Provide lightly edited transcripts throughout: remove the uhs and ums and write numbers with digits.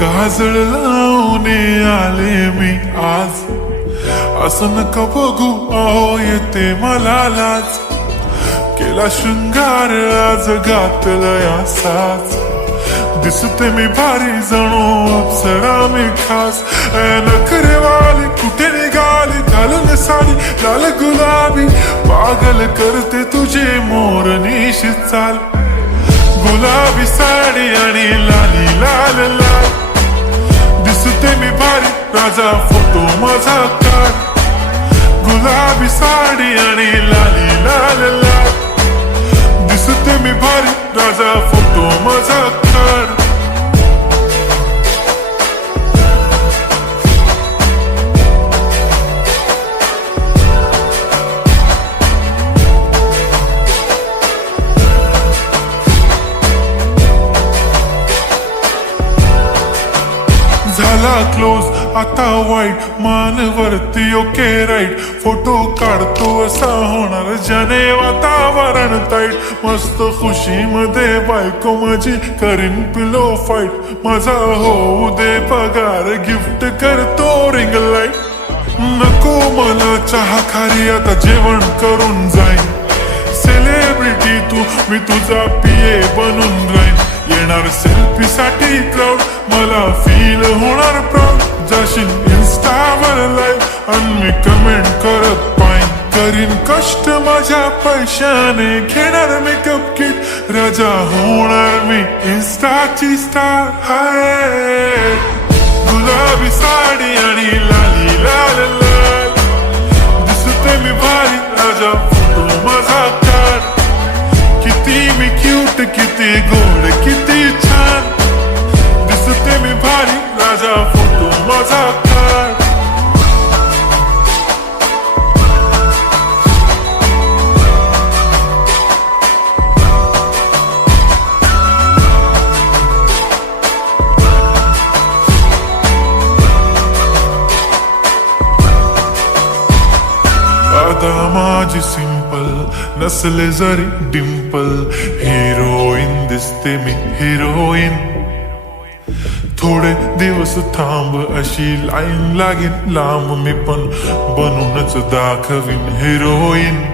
काजळ लावून आले मी आज, असं नका बघू अहो येते मला लाज. केला शृंगार आज घातला असाच, दिसते मी भारी जणू अप्सरा मी खास. नखरेवाली कुठे निघाली घालून साडी लाल गुलाबी, पागल करते तुझे मोरनीशी चाल. गुलाबी साडी आणि लाली लाल लाल, दिसते मी भारी राजा फोटो माझा काढ. गुलाबी साडी आणि लाली लाल लाल, दिसते मी भारी राजा फोटो माझा काढ. झाला क्लोज आता वाईट, मान वरती ओके राईट. फोटो काढतो असा होणार ज्याने वातावरण ताईट. मस्त खुशी मध्ये बायको माझी करीन पिलो फाईट. माझा होऊ दे पगार गिफ्ट करतो रिंग लाईट. नको मला चहा खारी आता जेवण करून जाईन. सेलिब्रिटी तू मी तुझा पिये बनून राहीन. येणार सेल्फी साठी क्राऊड मला फील होणार प्राऊड. जाशील इन्स्टावर लाईव्ह आणि मी कमेंट करत पाईन. करीन कष्ट माझ्या पैशाने घेणार मेकअप किट. राजा होणार मी इन्स्टाची स्टार. हाय गुलाबी साडी आणि लाली लाल लाल, दिसते मी भारी राजा फोटो माझा काढ. किती मी क्यूट किती गोड किती छान, दिसते मी भारी राजा फोटो माझा काढ. आता माझी सिंपल नसले जरी डिंपल, हिरोईन दिसते मी हिरोईन. थोडे दिवस थांब अशी लाईन लागेल लांब, मी पण बनूनच दाखवीन हिरोईन.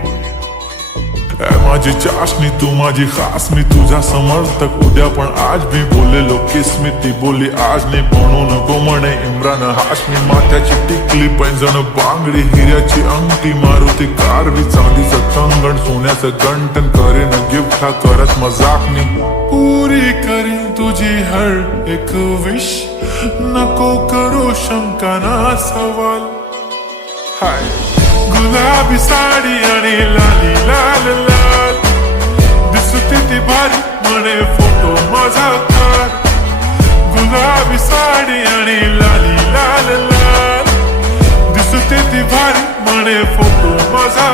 माझी चाशनी तू माझी खास, मी तुझा समर्थक उद्या पण आज मी बोलेलो किस मी. ती बोली आज नाही बनून गो म्हणे इम्रान हाशमी. माथ्याची टिकली पैंजण बांगडी हिऱ्याची अंगठी, मारुती कारवी चांदीचं कंगण सोन्याचं गंटन. करेन गिफ्ट हा करत मजाकनी, पुरी करीन तुझी हर एक विश. नको करू शंका ना सवाल. हाय गुलाबी साडी आणि लाली लाल लाल, दिसते ती भारी म्हणे फोटो माझा काढ. गुलाबी साडी आणि लाली लाल लाल, दिसते ती भारी म्हणे फोटो माझा.